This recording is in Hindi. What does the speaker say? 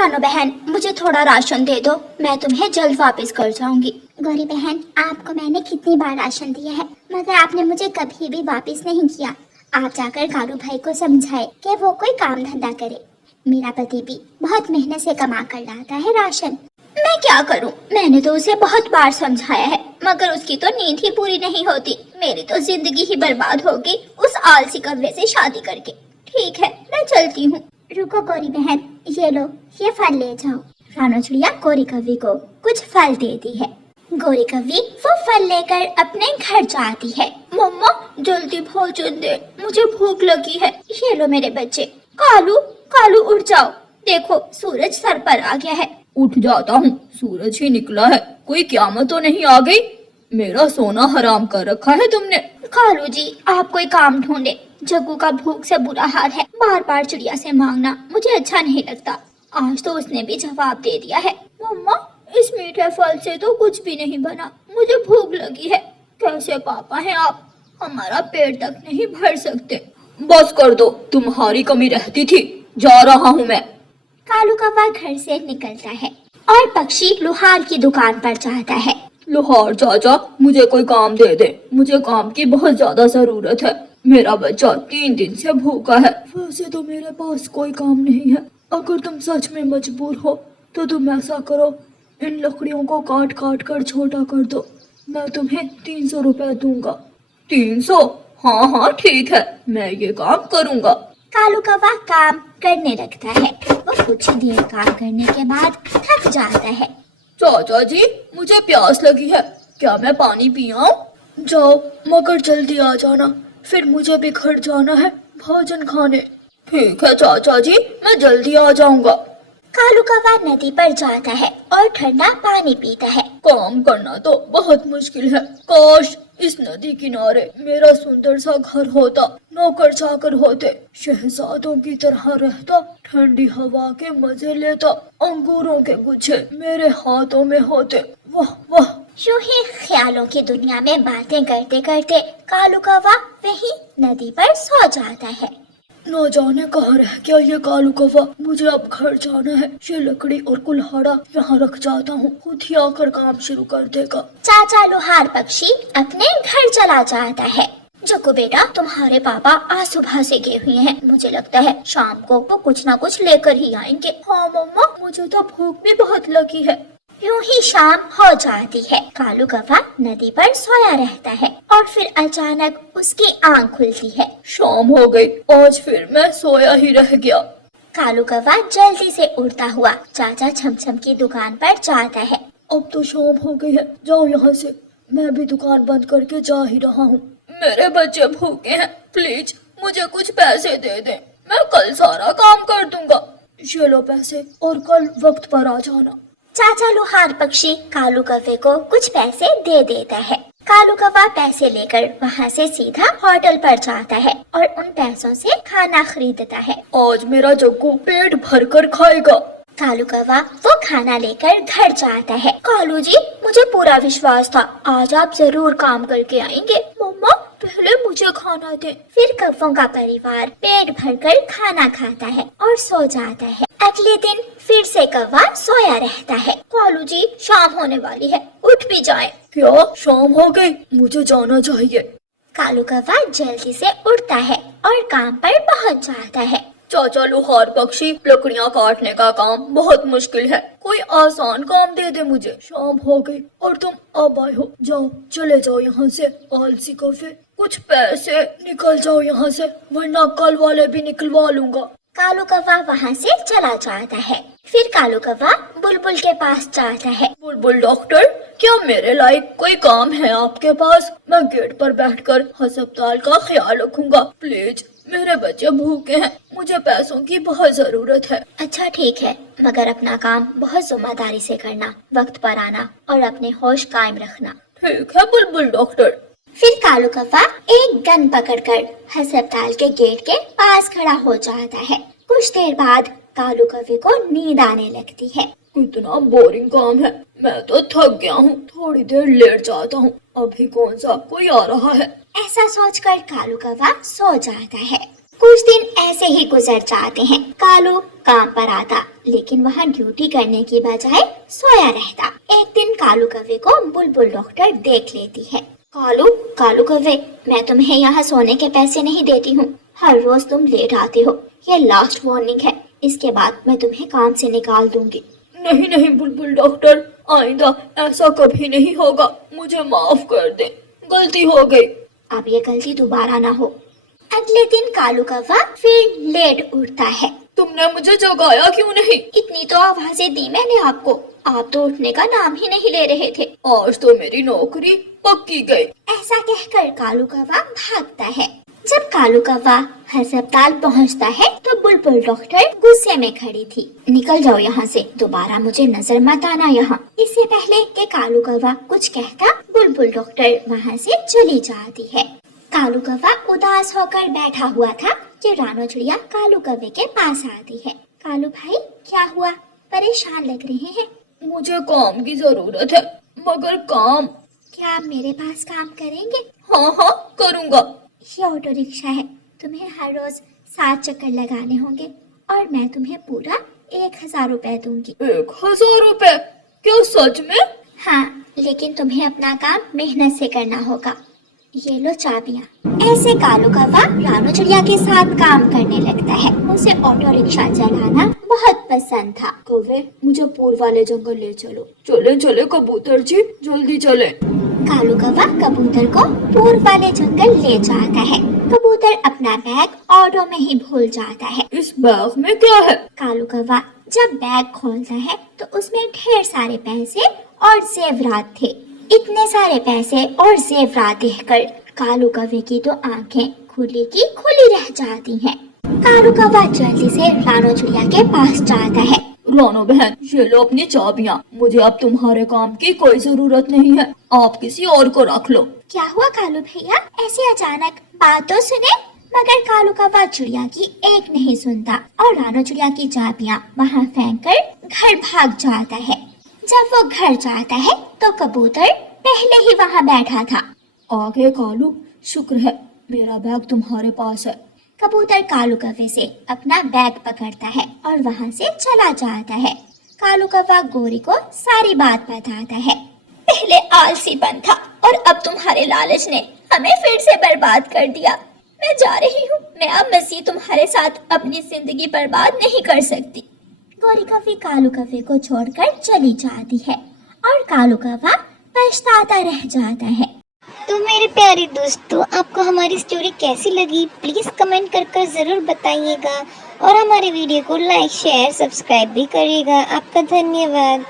रानो बहन, मुझे थोड़ा राशन दे दो, मैं तुम्हें जल्द वापस कर जाऊंगी। गौरी बहन, आपको मैंने कितनी बार राशन दिया है, मगर आपने मुझे कभी भी वापस नहीं किया। आप जाकर कालू भाई को समझाए कि वो कोई काम धंधा करे। मेरा पति भी बहुत मेहनत से कमा कर लाता है राशन। मैं क्या करूं? मैंने तो उसे बहुत बार समझाया है, मगर उसकी तो नींद ही पूरी नहीं होती। मेरी तो जिंदगी ही बर्बाद होगी उस आलसी कौवे से शादी करके। ठीक है, मैं चलती हूँ। रुको गौरी बहन, ये लो, ये फल ले जाओ। रानो चिड़िया गौरी कव्वी को कुछ फल देती है। गौरी कव्वी वो फल लेकर अपने घर जाती है। मम्मा, जल्दी भोजन दे, मुझे भूख लगी है। ये लो मेरे बच्चे। कालू, कालू उठ जाओ, देखो सूरज सर पर आ गया है। उठ जाता हूँ, सूरज ही निकला है, कोई क़यामत तो नहीं आ गई? मेरा सोना हराम कर रखा है तुमने। कालू जी, आप कोई काम ढूंढे। जग्गू का भूख से बुरा हाल है, बार बार चिड़िया से मांगना मुझे अच्छा नहीं लगता। आज तो उसने भी जवाब दे दिया है। मम्मा, इस मीठे फल से तो कुछ भी नहीं बना, मुझे भूख लगी है। कैसे पापा हैं आप, हमारा पेट तक नहीं भर सकते। बस कर दो, तुम्हारी कमी रहती थी, जा रहा हूँ मैं। कालू कौवा घर से निकलता है और पक्षी लोहार की दुकान पर जाता है। लोहार चाचा, मुझे कोई काम दे दे, मुझे काम की बहुत ज्यादा जरूरत है। मेरा बच्चा 3 दिन से भूखा है। वैसे तो मेरे पास कोई काम नहीं है, अगर तुम सच में मजबूर हो तो तुम ऐसा करो, इन लकड़ियों को काट काट कर छोटा कर दो, मैं तुम्हें 300 रुपए दूंगा। 300? हाँ हाँ ठीक है, मैं ये काम करूँगा। कालू कौवा काम करने लगता है। वो कुछ ही देर काम करने के बाद थक जाता है। चाचा जी, मुझे प्यास लगी है, क्या मैं पानी पी आऊं? जाओ, मगर जल्दी आ जाना, फिर मुझे भी घर जाना है भोजन खाने। ठीक है चाचा जी, मैं जल्दी आ जाऊंगा। कालू कौवा नदी पर जाता है और ठंडा पानी पीता है। काम करना तो बहुत मुश्किल है, काश इस नदी किनारे मेरा सुंदर सा घर होता, नौकर चाकर होते, शहजादों की तरह रहता, ठंडी हवा के मजे लेता, अंगूरों के गुच्छे मेरे हाथों में होते। वाह वाह। यूं ही ख्यालों की दुनिया में बातें करते करते कालू कौवा वहीं नदी पर सो जाता है। न जाने कहाँ रह गया ये कालू कौवा, मुझे अब घर जाना है। ये लकड़ी और कुल्हाड़ा यहाँ रख जाता हूँ, खुद ही आकर काम शुरू कर देगा। चाचा लोहार पक्षी अपने घर चला जाता है। जग्गू बेटा, तुम्हारे पापा आज सुबह से गए हुए हैं, मुझे लगता है शाम को वो कुछ ना कुछ लेकर ही आएंगे। हाँ मम्मा, मुझे तो भूख भी बहुत लगी है। यूं ही शाम हो जाती है। कालू कौवा नदी पर सोया रहता है और फिर अचानक उसकी आंख खुलती है। शाम हो गई, आज फिर मैं सोया ही रह गया। कालू कौवा जल्दी से उड़ता हुआ चाचा छमछम की दुकान पर जाता है। अब तो शाम हो गई है, जाओ यहाँ से, मैं भी दुकान बंद करके जा ही रहा हूँ। मेरे बच्चे भूखे हैं, प्लीज मुझे कुछ पैसे दे दे, मैं कल सारा काम कर दूंगा। ये लो पैसे और कल वक्त पर आ जाना। चाचा लोहार पक्षी कालू कौवे को कुछ पैसे दे देता है। कालू कौवा पैसे लेकर वहाँ से सीधा होटल पर जाता है और उन पैसों से खाना खरीदता है। आज मेरा जग्गू पेट भर कर खाएगा। कालू कौवा वो खाना लेकर घर जाता है। कालू जी, मुझे पूरा विश्वास था आज आप जरूर काम करके आएंगे। मम्मा, पहले मुझे खाना दे। फिर कौवों का परिवार पेट भरकर खाना खाता है और सो जाता है। अगले दिन फिर से कौवा सोया रहता है। कालू जी, शाम होने वाली है, उठ भी जाएं। क्या शाम हो गई? मुझे जाना चाहिए। कालू कौवा जल्दी से उठता है और काम पर पहुंच जाता है। चाचा लोहार पक्षी, लकड़ियाँ काटने का काम बहुत मुश्किल है, कोई आसान काम दे दे मुझे। शाम हो गई और तुम अब आए हो, जाओ चले जाओ यहाँ से आलसी कौवे। कुछ पैसे, निकल जाओ यहाँ से, वरना कल वाले भी निकलवा लूंगा। कालू कौवा वहाँ से चला जाता है। फिर कालू कौवा बुलबुल के पास जाता है। बुलबुल डॉक्टर, क्या मेरे लायक कोई काम है आपके पास? मैं गेट पर बैठकर अस्पताल का ख्याल रखूंगा, प्लीज मेरे बच्चे भूखे हैं, मुझे पैसों की बहुत जरूरत है। अच्छा ठीक है, मगर अपना काम बहुत जिम्मेदारी से करना, वक्त पर आना और अपने होश कायम रखना। ठीक है बुलबुल डॉक्टर। फिर कालू कौवा एक गन पकड़कर अस्पताल के गेट के पास खड़ा हो जाता है। कुछ देर बाद कालू कौवे को नींद आने लगती है। कितना बोरिंग काम है, मैं तो थक गया हूँ, थोड़ी देर लेट जाता हूँ, अभी कौन सा कोई आ रहा है। ऐसा सोचकर कालू कौवा सो जाता है। कुछ दिन ऐसे ही गुजर जाते हैं। कालू काम पर आता, लेकिन वहाँ ड्यूटी करने की बजाय सोया रहता। एक दिन कालू कौवे को बुलबुल डॉक्टर देख लेती है। कालू कालू कौवे, मैं तुम्हें यहाँ सोने के पैसे नहीं देती हूँ। हर रोज तुम लेट आते हो। ये लास्ट वार्निंग है, इसके बाद मैं तुम्हें काम से निकाल दूंगी। नहीं नहीं बुलबुल डॉक्टर, आइंदा ऐसा कभी नहीं होगा, मुझे माफ कर दे, गलती हो गई। अब ये गलती दोबारा ना हो। अगले दिन कालू कौवा फिर लेट उठता है। तुमने मुझे जगाया क्यों नहीं? इतनी तो आवाजें दी मैंने आपको, आप तो उठने का नाम ही नहीं ले रहे थे। आज तो मेरी नौकरी पक्की गई। ऐसा कहकर कालू कौवा भागता है। जब कालू कौवा अस्पताल पहुंचता है तो बुलबुल डॉक्टर गुस्से में खड़ी थी। निकल जाओ यहाँ से, दोबारा मुझे नजर मत आना यहाँ। इससे पहले कि कालू कौवा कुछ कहता, बुलबुल डॉक्टर वहाँ से चली जाती है। कालू कौवा उदास होकर बैठा हुआ था कि रानो चिड़िया कालू कौवे के पास आती है। कालू भाई, क्या हुआ? परेशान लग रहे हैं। मुझे काम की जरूरत है, मगर काम? क्या आप मेरे पास काम करेंगे? हाँ हाँ करूँगा। ये ऑटो रिक्शा है, तुम्हें हर रोज 7 चक्कर लगाने होंगे और मैं तुम्हें पूरा 1000 रुपए दूंगी। 1000 रुपए? क्या सच में? हाँ, लेकिन तुम्हें अपना काम मेहनत से करना होगा। ये लो चाबियाँ। ऐसे कालू कौवा रानो चिड़िया के साथ काम करने लगता है। उसे ऑटो रिक्शा चलाना बहुत पसंद था। कौवे, मुझे पूर्व वाले जंगल ले चलो। चले चले कबूतर जी, जल्दी चले। कालू कौवा कबूतर को पूर्व वाले जंगल ले जाता है। कबूतर अपना बैग ऑटो में ही भूल जाता है। इस बैग में क्या है? कालू कौवा जब बैग खोलता है तो उसमें ढेर सारे पैसे और जेवरात थे। इतने सारे पैसे और जेवरात देखकर कालू कौवे की तो आंखें खुली की खुली रह जाती हैं। कालू कौवा जल्दी से रानो चिड़िया के पास जाता है। रानो बहन, ये लो अपनी चाबियाँ। मुझे अब तुम्हारे काम की कोई जरूरत नहीं है, आप किसी और को रख लो। क्या हुआ कालू भैया, ऐसे अचानक? बात तो सुने। मगर कालू कौवा चिड़िया की एक नहीं सुनता और रानो चिड़िया की चाबियाँ वहाँ फेंक कर घर भाग जाता है। जब वो घर जाता है तो कबूतर पहले ही वहाँ बैठा था। आगे कालू, शुक्र है मेरा बैग तुम्हारे पास है। कबूतर कालू कौवे से अपना बैग पकड़ता है और वहाँ से चला जाता है। कालू कौवा गोरी को सारी बात बताता है। पहले आलसीपन था और अब तुम्हारे लालच ने हमें फिर से बर्बाद कर दिया। मैं जा रही हूँ, मैं अब मज़ीद तुम्हारे साथ अपनी जिंदगी बर्बाद नहीं कर सकती। गोरी कौवी कालू कौवे को छोड़कर चली जाती है और कालू कौवा पछताता रह जाता है। तो मेरे प्यारे दोस्तों, आपको हमारी स्टोरी कैसी लगी प्लीज कमेंट कर जरूर बताइएगा और हमारे वीडियो को लाइक शेयर सब्सक्राइब भी करिएगा। आपका धन्यवाद।